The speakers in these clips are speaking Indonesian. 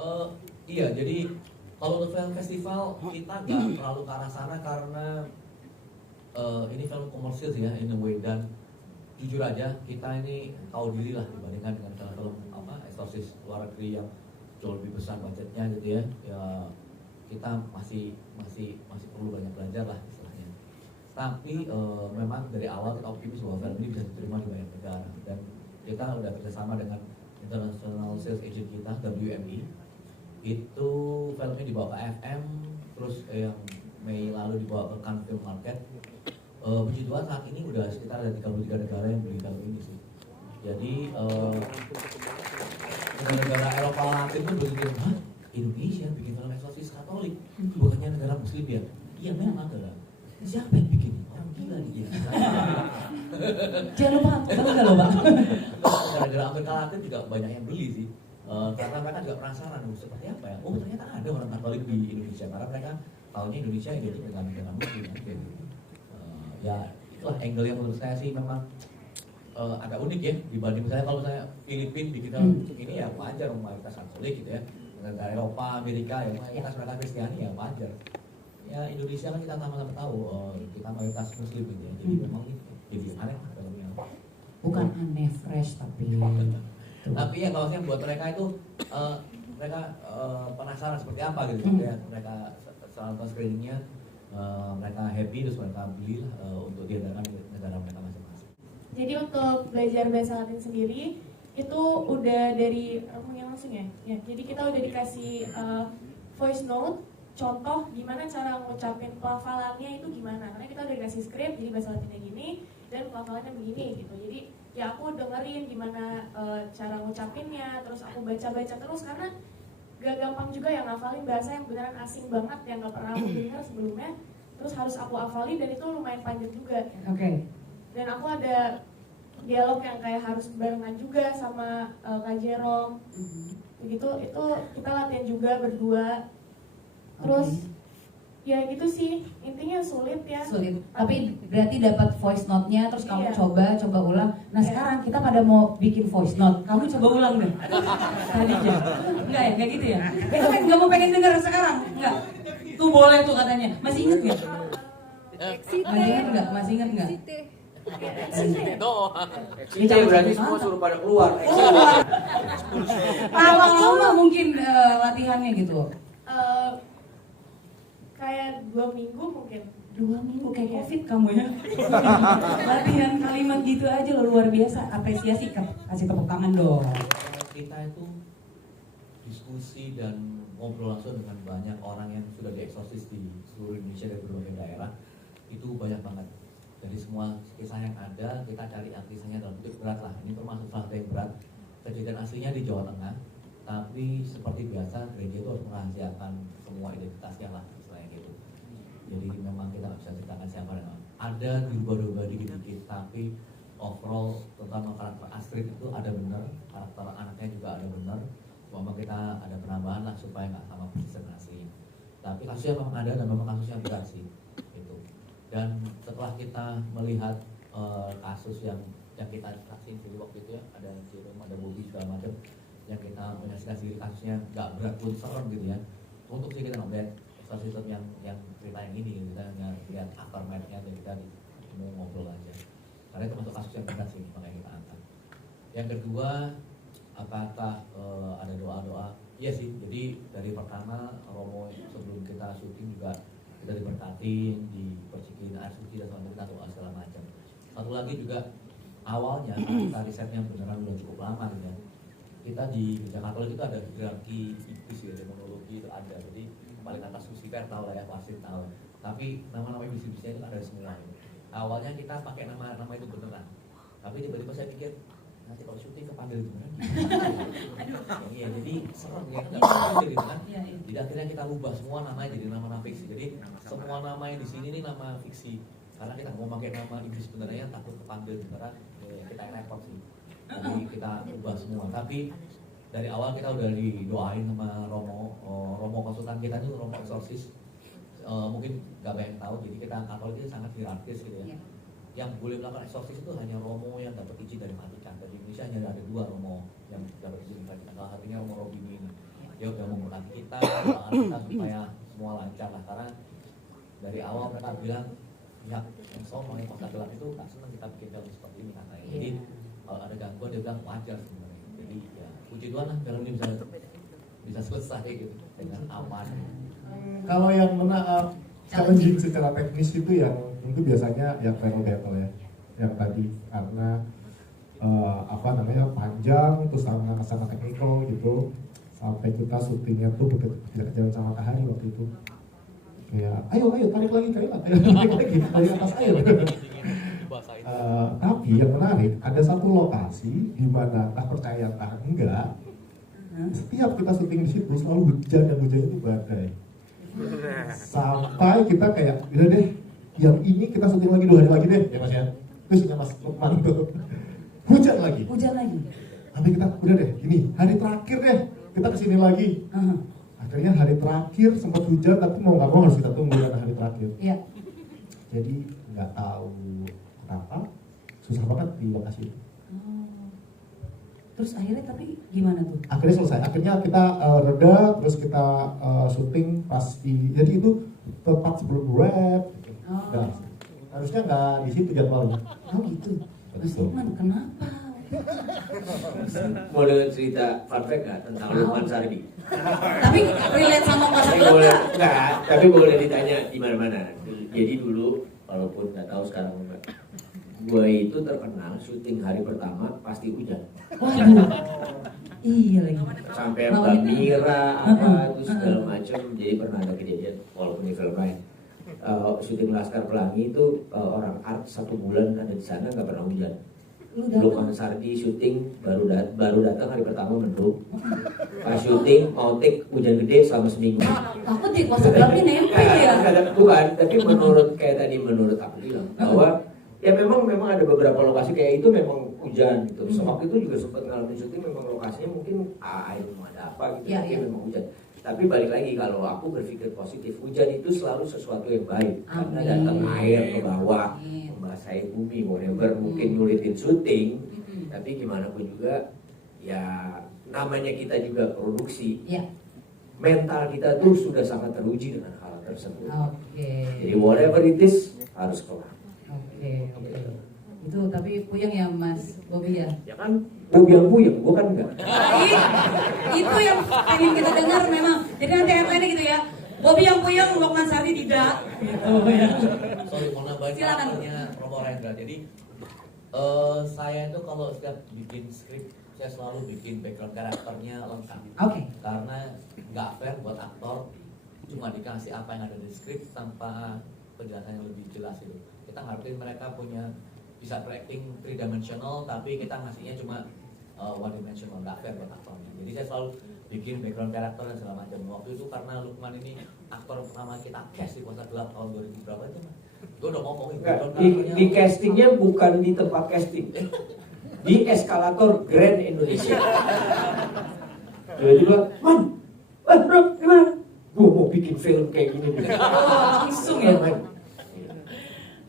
Eh, iya, jadi kalau untuk film festival kita nggak terlalu ke arah sana karena ini film komersil sih ya in a way, dan jujur aja kita ini tahu diri lah dibandingkan dengan film-film apa eksorsis luar negeri yang jauh lebih besar budgetnya gitu ya. Ya kita masih perlu banyak belajar lah istilahnya. Tapi memang dari awal kita optimis bahwa film ini bisa diterima di banyak negara, dan kita udah kerjasama dengan International Sales Agent kita WME. Itu filmnya dibawa ke FM, terus yang Mei lalu dibawa ke Cannes Film Market. Puji Tuhan saat ini udah sekitar ada 33 negara yang beli film ini sih. Jadi negara-negara Eropa Latin pun berpikir, hah, Indonesia bikin film eksorsis Katolik, bukannya negara Muslim ya? Iya memang adalah. Siapa yang bikin? Orang gila nih. Jangan lupa, enggak lupa. Negara-negara Amerika Latin juga banyak yang beli sih. Karena mereka juga penasaran seperti apa ya. Oh ternyata ada orang Katolik di Indonesia, karena mereka tahunya Indonesia identik dengan Muslim kan. Ya itulah angle yang menurut saya sih memang agak unik ya, dibanding misalnya kalau saya Filipina bikin film ini ya wajar, mayoritas Katolik gitu ya. Negara Eropa, Amerika ya mayoritas mereka Kristiani ya wajar. Ya Indonesia kan kita sama-sama tahu kita mayoritas Muslim gitu ya. Jadi memang jadi aneh filmnya. Bukan aneh, fresh tapi. Tapi ya kalau saya buat mereka itu mereka penasaran seperti apa gitu ya. Mereka selama screeningnya mereka happy, terus mereka beli untuk diadakan di negara mereka masing-masing. Jadi untuk belajar bahasa Latin sendiri itu udah dari ngomongnya langsung ya. Jadi kita udah dikasih voice note, contoh gimana cara ngucapin pelafalannya itu gimana. Karena kita udah dikasih skrip, jadi bahasa Latinnya gini dan pelafalannya begini gitu. Jadi ya aku dengerin gimana cara ngucapinnya, terus aku baca-baca terus karena gak gampang juga ya ngafalin bahasa yang beneran asing banget yang gak pernah aku dengar sebelumnya. Terus harus aku hafalin dan itu lumayan panjang juga. Oke. Dan aku ada dialog yang kayak harus barengan juga sama Kak Jerome. Begitu itu kita latihan juga berdua. Terus ya gitu sih, intinya sulit ya. Sulit. Tapi berarti dapat voice note-nya, terus kamu coba ulang. Nah sekarang kita pada mau bikin voice note, kamu coba ulang deh. Tadi aja. Enggak ya, kayak gitu ya. Itu kan nggak mau pengen denger sekarang, enggak. Tuh boleh tuh katanya. Masih inget nggak? Masih inget nggak? Itu berarti semua suruh pada keluar. Lama-lama mungkin latihannya gitu. Kayak 2 minggu mungkin. 2 minggu kayak COVID kamu ya. Latihan kalimat gitu aja loh, luar biasa. Apresiasi, kasih tepuk tangan dong. Kita itu diskusi dan ngobrol langsung dengan banyak orang yang sudah dieksorsis di seluruh Indonesia dari berbagai daerah. Itu banyak banget. Dari semua kisah yang ada, kita cari kisahnya dalam bentuk berat lah. Ini termasuk salah satu yang berat. Kejadian aslinya di Jawa Tengah, tapi seperti biasa gereja itu harus merahasiakan semua identitasnya lah. Jadi memang kita nggak bisa ceritakan siapa dan apa. Ada dirubah-rubah dikit-dikit, tapi overall terutama karakter Astrid itu ada benar, karakter anaknya juga ada benar. Cuma kita ada penambahan lah supaya nggak sama persis dengan aslinya. Tapi kasusnya memang ada dan memang kasusnya berat sih itu. Dan setelah kita melihat kasus yang kita saksiin di waktu itu ya, ada Jerome, ada Bobby segala macam, yang kita menyaksikan sendiri kasusnya nggak berat pun serem gitu ya. Untuk sih kita ngeliat sistem yang cerita yang ini, kita lihat aftermath-nya dan kita mau ngobrol aja. Karena itu masuk kasus yang berat sih, makanya kita angkat. Yang kedua, apakah ada doa-doa? Iya sih, jadi dari pertama Romo sebelum kita syuting juga kita diberkatin, dipercikin air suci dan sama kita doa segala macam. Satu lagi juga awalnya kita risetnya beneran udah cukup lama gitu ya. Kita di Jakarta itu ada hierarki iblis ya, demonologi itu ada. Jadi paling atas Lucifer tahu lah ya, pasti tahu. Tapi nama-nama iblis-iblisnya itu ada semua. Awalnya kita pakai nama itu beneran. Tapi tiba-tiba saya pikir nanti kalau syuting kepanggil beneran. Iya, jadi serem ya kan. Jadi akhirnya kita ubah semua namanya jadi nama-nama fiksi. Jadi semua nama yang di sini ini nama fiksi. Karena kita mau pakai nama iblis benerannya takut kepanggil beneran. Kita repot sih. Jadi kita ubah semua. Tapi dari awal kita udah didoain sama Romo konsultan kita itu Romo eksorsis. Mungkin gak banyak tahu, jadi kita Katolik itu sangat hierarkis gitu ya. Yang boleh melakukan eksorsis itu hanya Romo yang dapat izin dari Vatikan. Dari Indonesia hanya ada 2 Romo yang dapat izin dari Vatikan. Salah satunya Romo Robini ini. dia udah memberkati kita, doakan kita supaya semua lancar lah, karena dari awal mereka bilang ya yang soal yang Puasa Gelap itu nggak senang kita bikin film seperti ini katanya. Jadi kalau ada gangguan dia bilang wajar sebenarnya. Jadi ya puji Tuhan lah film ini bisa selesai gitu dengan aman. Kalau yang challenging secara teknis itu yang itu biasanya yang final battle ya, yang tadi karena panjang terus sama teknikal gitu, sampai kita syutingnya tuh tidak jalan sama matahari waktu itu. Kayak ayo tarik lagi tarik atas air. Tapi yang menarik ada satu lokasi di mana tak percaya tak enggak, setiap kita syuting di situ selalu hujan dan hujan itu badai. Sampai kita kayak udah deh, yang ini kita syuting lagi 2 hari lagi deh ya Mas ya. Terus ya Mas Lukman tuh hujan lagi. Sampai kita udah deh, ini hari terakhir deh kita kesini lagi. Akhirnya hari terakhir sempat hujan, tapi mau nggak mau harus kita tunggu karena hari terakhir. Iya. Jadi nggak tahu kenapa susah banget di lokasi itu. Terus akhirnya tapi gimana tuh? Akhirnya selesai. Akhirnya kita reda, terus kita syuting pas jadi itu tepat sebelum rap. Nah, harusnya nggak di situ jadwalnya. Oh gitu. Mas Lukman kenapa? Mau dengar cerita fun fact nggak tentang Lukman Sardi? Tapi relate sama Puasa Gelap Boleh, nggak? enggak, tapi boleh ditanya di mana-mana. Jadi dulu, walaupun nggak tahu sekarang enggak, gue itu terkenal syuting hari pertama pasti hujan. Waduh. Iya lagi. Sampai Lawan Mbak itu. Mira, itu segala macam. Jadi pernah ada kejadian, walaupun di film lain. Syuting Laskar Pelangi itu orang art 1 bulan ada di sana nggak pernah hujan. Lukman Sardi syuting baru datang hari pertama mendung. Pas syuting mau take hujan gede selama seminggu. Takut di Puasa Gelapnya nempel ya. Bukan, tapi menurut aku bilang bahwa ya memang ada beberapa lokasi kayak itu memang hujan gitu. So, waktu itu juga sempat ngalamin syuting memang lokasinya mungkin air mau ada apa gitu, Ya, tapi ya. memang hujan. Tapi balik lagi kalau aku berpikir positif, hujan itu selalu sesuatu yang baik karena Amin. datang air ke bawah, Amin. membasahi bumi, whatever, mungkin nyulitin syuting. Tapi gimana pun juga ya namanya kita juga produksi. Iya. Mental kita tuh sudah sangat teruji dengan hal tersebut. Oke. Jadi whatever it is harus kelar. Oke. Itu tapi puyeng ya Mas Bobby ya. Ya kan, puyeng, gua kan enggak. Itu yang pengen kita dengar memang. Jadi nanti headline gitu ya. Bobby yang puyeng, Lukman Sardi tidak. Gitu ya. Sorry, mau nambahin Silakan. karakternya Romo Rendra. Jadi saya itu kalau setiap bikin skrip, saya selalu bikin background karakternya lengkap. Oke. Karena nggak fair buat aktor cuma dikasih apa yang ada di skrip tanpa penjelasan yang lebih jelas gitu. Kita ngarepin mereka punya bisa acting 3 dimensional, tapi kita ngasihnya cuma 1 dimensional, nggak fair buat aktornya. Jadi saya selalu bikin background karakter dan segala macam. Waktu itu karena Lukman ini aktor pertama kita cast di Puasa Gelap tahun 2000 berapa aja mas? Gue udah ngomongin background karakternya. Di castingnya bukan di tempat casting, di eskalator Grand Indonesia. Tiba-tiba, bro, gimana? Gue mau bikin film kayak gini. Langsung ya.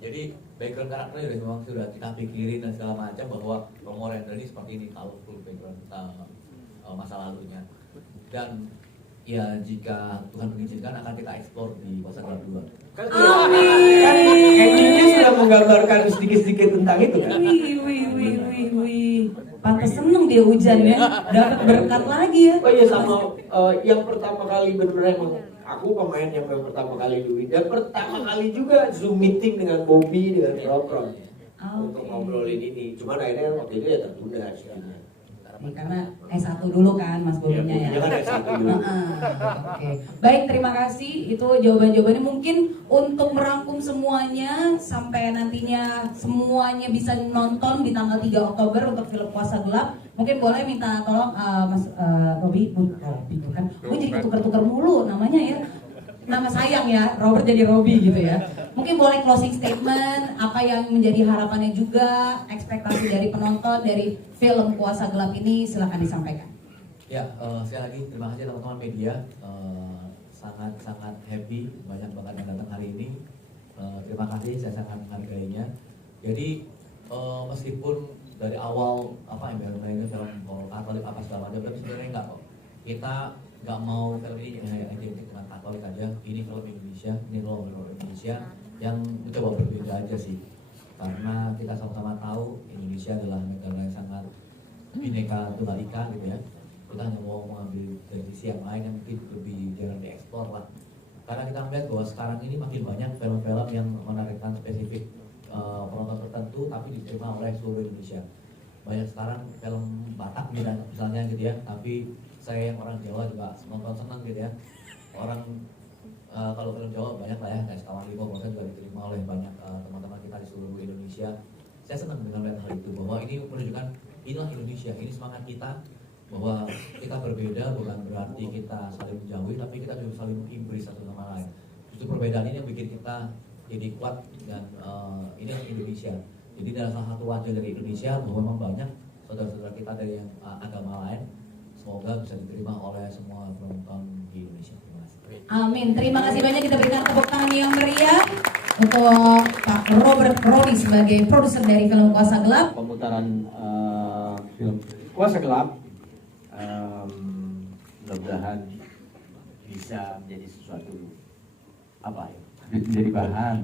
Jadi background karakternya memang sudah kita pikirin dan segala macam bahwa Romo Rendra ini seperti ini kalau full background masa lalunya. Dan ya jika Tuhan mengizinkan akan kita eksplor di Puasa Gelap 2. Amin. Kan endingnya sudah menggambarkan sedikit-sedikit tentang itu kan. Wih. Pantes seneng dia hujan ya. Dapat berkat lagi ya. Oh iya sama yang pertama kali benar-benar emang aku pemain yang pertama kali di dan pertama kali juga Zoom meeting dengan Bobby dengan Rob untuk ngobrolin ini. Cuman akhirnya waktu itu ya tertunda syutingnya. Ya, karena S1 dulu kan Mas Bobinya ya. Jangan S1 dulu. Oke. Baik, terima kasih. Itu jawaban-jawabannya mungkin untuk merangkum semuanya sampai nantinya semuanya bisa nonton di tanggal 3 Oktober untuk film Puasa Gelap. Mungkin boleh minta tolong Mas Robi bukan. Gue jadi ketukar-tukar mulu namanya ya. Nama sayang ya, Robert jadi Robi gitu ya. Mungkin boleh closing statement, apa yang menjadi harapannya juga, ekspektasi dari penonton dari film Puasa Gelap ini, silakan disampaikan. Ya, sekali lagi terima kasih teman-teman media, sangat happy banyak banget yang datang hari ini. Terima kasih, saya sangat menghargainya. Jadi meskipun dari awal apa yang ini film Katolik apa segala macam, tapi sebenarnya enggak kok. Kita nggak mau film ini identik dengan Katolik aja. Ini film Indonesia, ini film Indonesia yang mencoba berbeda aja sih. Karena kita sama-sama tahu Indonesia adalah negara yang sangat bineka tunggal ika gitu ya. Kita hanya mau mengambil dari sisi yang lain yang mungkin lebih jarang dieksplor lah. Karena kita melihat bahwa sekarang ini makin banyak film-film yang menarikkan spesifik penonton tertentu tapi diterima oleh seluruh Indonesia. Banyak sekarang film Batak misalnya gitu ya, tapi saya yang orang Jawa juga nonton senang gitu ya. Orang kalau film Jawa banyak lah ya, kayak Kawan Lima bahkan juga diterima oleh banyak teman-teman kita di seluruh Indonesia. Saya senang dengan melihat hal itu, bahwa ini menunjukkan inilah Indonesia, ini semangat kita bahwa kita berbeda bukan berarti kita saling menjauhi, tapi kita juga saling mengimbris satu sama lain. Justru perbedaan ini yang bikin kita jadi kuat, dan ini adalah Indonesia. Jadi adalah salah satu wajah dari Indonesia, bahwa memang banyak saudara-saudara kita dari yang agama lain. Semoga bisa diterima oleh semua penonton di Indonesia. Terima kasih. Amin. Terima kasih banyak, kita berikan tepuk tangan yang meriah untuk Pak Robert Rodi sebagai produser dari film Kuasa Gelap. Pemutaran film Kuasa Gelap mudah-mudahan bisa menjadi sesuatu apa ya? Menjadi bahan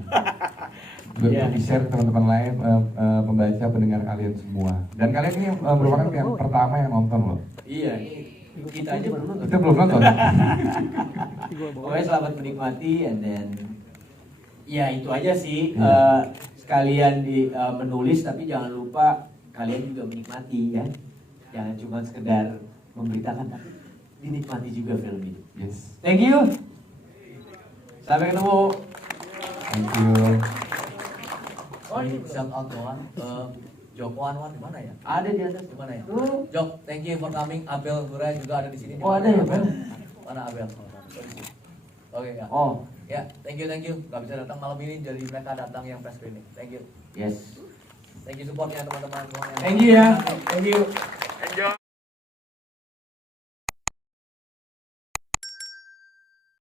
untuk di-share teman-teman lain, pembaca, pendengar kalian semua. Dan kalian ini merupakan yang pertama yang nonton loh. Iya, kita aja belum nonton. Kita belum nonton. Pokoknya selamat menikmati, and then ya itu aja sih. Sekalian menulis, tapi jangan lupa kalian juga menikmati ya. Jangan cuma sekedar memberitakan, tapi dinikmati juga film ini. Yes. Thank you. Sampai ketemu. Thank you. Oh ini shout out doang. Joko Anwar di mana ya? Ada di atas. Di mana ya? Jok, thank you for coming. Abel Hura juga ada di sini. Oh, ada ya, Bel? Mana Abel? Oke ya. Oh, Ya, thank you. Gak bisa datang malam ini, jadi mereka datang yang press screening. Thank you. yes. Thank you supportnya teman-teman semuanya. Thank you ya. Thank you.